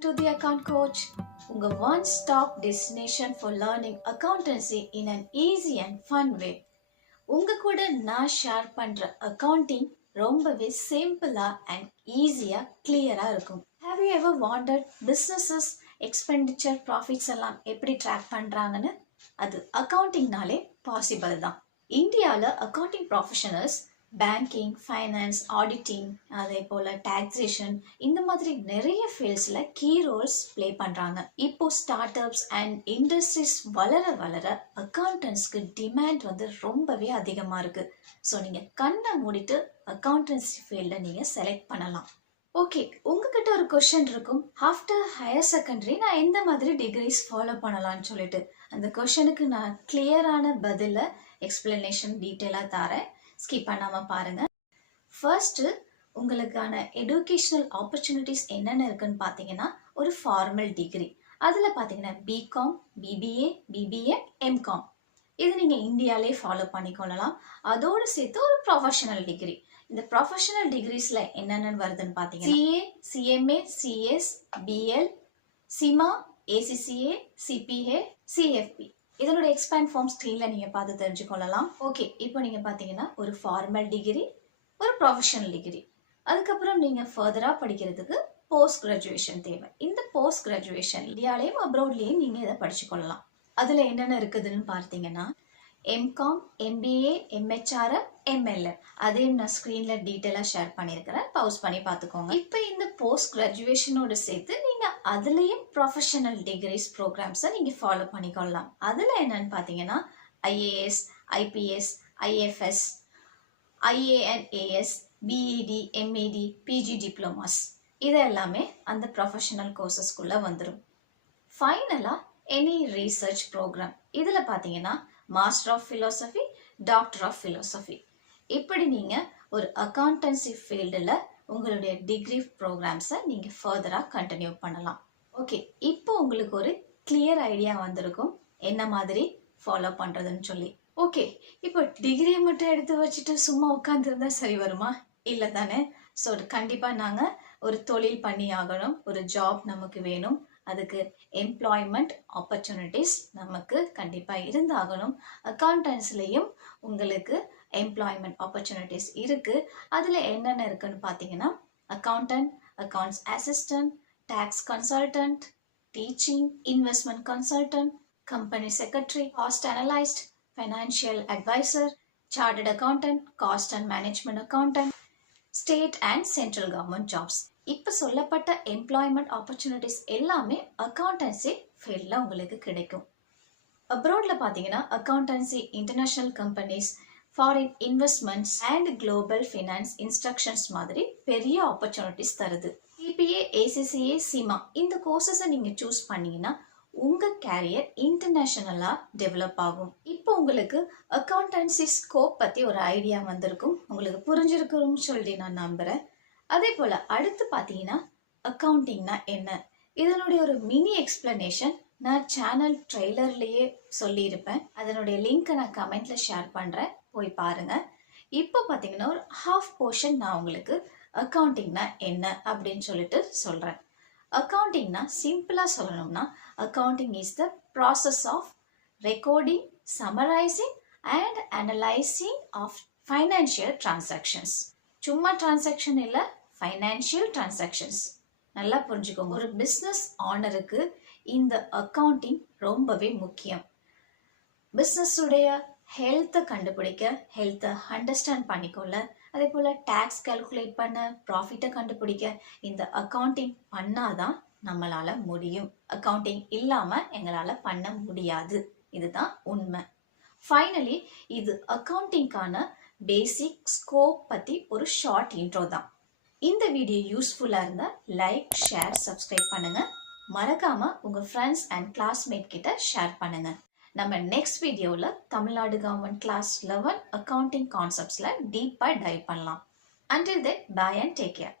to the Account Coach, உங்க one-stop destination for learning accountancy in an easy and fun way. உங்க கூட நான் share பண்ற accounting ரொம்பவே சிம்பிளா அண்ட் ஈஸியா கிளியரா இருக்கும். Have you ever wondered businesses expenditure profits எல்லாம் எப்படி ட்ராக் பண்றாங்கன்னு? அது அக்கவுண்டிங்னாலே பாசிபிள் தான். இந்தியாவில் accounting professionals banking, finance, auditing, அதே போல் டாக்ஸேஷன் இந்த மாதிரி நிறைய ஃபீல்ட்ஸில் கீ ரோல்ஸ் ப்ளே பண்ணுறாங்க. இப்போ ஸ்டார்ட் அப்ஸ் அண்ட் இண்டஸ்ட்ரீஸ் வளர வளர அக்கௌண்டன்ஸ்க்கு டிமாண்ட் ரொம்பவே அதிகமாக இருக்குது. ஸோ நீங்கள் கண்ணை மூடிட்டு அக்கௌண்டன்சி ஃபீல்டை நீங்கள் செலக்ட் பண்ணலாம். ஓகே, உங்ககிட்ட ஒரு கொஷின் இருக்கும், ஆஃப்டர் ஹையர் செகண்டரி நான் எந்த மாதிரி டிகிரிஸ் ஃபாலோ பண்ணலான்னு சொல்லிட்டு. அந்த கொஷனுக்கு நான் கிளியரான பதிலை எக்ஸ்பிளனேஷன் டீட்டெயிலாக தரேன், ஸ்கிப் பண்ணாமல் பாருங்கள். ஃபர்ஸ்ட்டு உங்களுக்கான எஜுகேஷ்னல் ஆப்பர்ச்சுனிட்டிஸ் என்னென்ன இருக்குன்னு பார்த்தீங்கன்னா, ஒரு ஃபார்மல் டிகிரி, அதில் பார்த்தீங்கன்னா பிகாம், பிபிஏ, பிபிஏ, எம்காம், இது நீங்கள் இந்தியாவிலே ஃபாலோ பண்ணிக்கொள்ளலாம். அதோடு சேர்த்து ஒரு ப்ரொஃபஷனல் டிகிரி. இந்த ப்ரொஃபஷனல் டிகிரிஸில் என்னென்னு வருதுன்னு பார்த்தீங்கன்னா CA, CMA, CS, BL, CIMA, ACCA, CPA, CFP. இதனோட எக்ஸ்பேண்ட் ஃபார்ம் ஸ்க்ரீனில் நீங்கள் பார்த்து தெரிஞ்சுக்கொள்ளலாம். ஓகே, இப்போ நீங்கள் பார்த்தீங்கன்னா ஒரு ஃபார்மல் டிகிரி, ஒரு ப்ரொஃபஷனல் டிகிரி, அதுக்கப்புறம் நீங்கள் ஃபர்தராக படிக்கிறதுக்கு போஸ்ட் கிராஜுவேஷன் தேவை. இந்த போஸ்ட் கிராஜுவேஷன் இந்தியாவிலேயும் அப்ராட்லேயும் நீங்கள் இதை படிச்சுக்கொள்ளலாம். அதில் என்னென்ன இருக்குதுன்னு பார்த்தீங்கன்னா எம்காம், எம்பிஏ, எம்ஹெச்ஆர்எம், எம்எல்எம், அதையும் நான் ஸ்க்ரீனில் டீட்டெயிலாக ஷேர் பண்ணியிருக்கிறேன், பவுஸ் பண்ணி பார்த்துக்கோங்க. இப்போ இந்த போஸ்ட் கிராஜுவேஷனோடு சேர்த்து நீங்கள் அதுலேயும் ப்ரொஃபஷனல் டிகிரிஸ் ப்ரோக்ராம்ஸை நீங்கள் ஃபாலோ பண்ணிக்கொள்ளலாம். அதில் என்னன்னு பார்த்தீங்கன்னா IAS, IPS, IFS, IANAS, BEd, MEd, PG diplomas, இது எல்லாமே அந்த ப்ரொஃபஷனல் கோர்சஸ்குள்ளே வந்துடும். ஃபைனலாக எனி ரீசர்ச் ப்ரோக்ராம், இதில் பார்த்தீங்கன்னா master of philosophy, doctor of philosophy, இப்படி நீங்கள் ஒரு அக்கௌண்டன்சி ஃபீல்டில் உங்களுடைய டிகிரி ப்ரோக்ராம்ஸை நீங்கள் ஃபர்தராக கண்டினியூ பண்ணலாம். ஓகே, இப்போ உங்களுக்கு ஒரு கிளியர் ஐடியா வந்திருக்கும் என்ன மாதிரி ஃபாலோ பண்ணுறதுன்னு சொல்லி. ஓகே, இப்போ டிகிரியை மட்டும் எடுத்து வச்சுட்டு சும்மா உட்காந்துருந்தா சரி வருமா? இல்லை தானே. ஸோ கண்டிப்பாக நாங்கள் ஒரு தொழில் பண்ணி ஆகணும், ஒரு ஜாப் நமக்கு வேணும், அதுக்கு எம்ப்ளாய்மெண்ட் ஆப்பர்ச்சுனிட்டிஸ் நமக்கு கண்டிப்பாக இருந்தாகணும். அக்கௌண்டன்ஸ்லேயும் உங்களுக்கு எம்ப்ளாய்மெண்ட் ஆப்பர்ச்சுனிட்டிஸ் இருக்குது. அதில் என்னென்ன இருக்குன்னு பார்த்தீங்கன்னா accountant, accounts assistant, tax consultant, teaching, investment consultant, company secretary, cost analyst, financial advisor, chartered accountant, cost and management accountant, state and central government jobs. இப்போ சொல்லப்பட்ட எம்ப்ளாய்மெண்ட் ஆப்பர்ச்சுனிட்டிஸ் எல்லாமே அக்கௌண்டன்சி ஃபீல்டில் உங்களுக்கு கிடைக்கும். அப்ராடில் பார்த்தீங்கன்னா accountancy, international companies, foreign investments and global finance instructions மாதிரி பெரிய opportunities தருது. சிபிஏ, ஏசிசிஏ, சிமா இந்த கோர்சஸை நீங்கள் சூஸ் பண்ணீங்கன்னா உங்கள் கேரியர் இன்டர்நேஷ்னலாக டெவலப் ஆகும். இப்போ உங்களுக்கு அக்கௌண்டன்சி ஸ்கோப் பற்றி ஒரு ஐடியா வந்திருக்கும், உங்களுக்கு புரிஞ்சிருக்குன்னு சொல்லி நான் நம்புகிறேன். அதே போல் அடுத்து பார்த்தீங்கன்னா அக்கௌண்டிங்னா என்ன, இதனுடைய ஒரு மினி எக்ஸ்பிளனேஷன் நான் சேனல் ட்ரெய்லர்லேயே சொல்லியிருப்பேன், அதனுடைய லிங்க்கை நான் கமெண்ட்டில் ஷேர் பண்ணுறேன், போய் பாருங்கள். இப்போ பார்த்தீங்கன்னா ஒரு ஹாஃப் போர்ஷன் நான் உங்களுக்கு அக்கௌண்டிங்னா என்ன அப்படின்னு சொல்லிட்டு சொல்கிறேன். அக்கௌண்டிங்னா சிம்பிளாக சொல்லணும்னா accounting is the process of recording, summarising and analysing of financial transactions. சும்மா டிரான்சாக்ஷன் இல்லை, ஃபைனான்ஷியல் டிரான்சாக்ஷன்ஸ். நல்லா புரிஞ்சுக்கோங்க, ஒரு பிஸ்னஸ் ஆனருக்கு இந்த அக்கௌண்டிங் ரொம்பவே முக்கியம். பிஸ்னஸுடைய ஹெல்த்தை கண்டுபிடிக்க, ஹெல்த்தை அண்டர்ஸ்டாண்ட் பண்ணிக்கொள்ள, அதே போல் டேக்ஸ் கால்குலேட் பண்ண, ப்ராஃபிட்டை கண்டுபிடிக்க இந்த அக்கௌண்டிங் பண்ணாதான் நம்மளால் முடியும். அக்கௌண்டிங் இல்லாமல் எங்களால் பண்ண முடியாது, இதுதான் உண்மை. ஃபைனலி இது அக்கௌண்டிங்கான பேசிக் ஸ்கோப் பற்றி ஒரு ஷார்ட் இன்ட்ரோ தான். இந்த வீடியோ யூஸ்ஃபுல்லாக இருந்தால் லைக், ஷேர், சப்ஸ்கிரைப் பண்ணுங்கள். மறக்காமல் உங்கள் ஃப்ரெண்ட்ஸ் அண்ட் கிளாஸ்மேட் கிட்ட ஷேர் பண்ணுங்கள். நம்ம நெக்ஸ்ட் வீடியோவில் தமிழ்நாடு கவர்மெண்ட் கிளாஸ் 11 அக்கௌண்டிங் கான்செப்ட்ஸில் டீப்பாக டைவ் பண்ணலாம். Until then, bye and take care.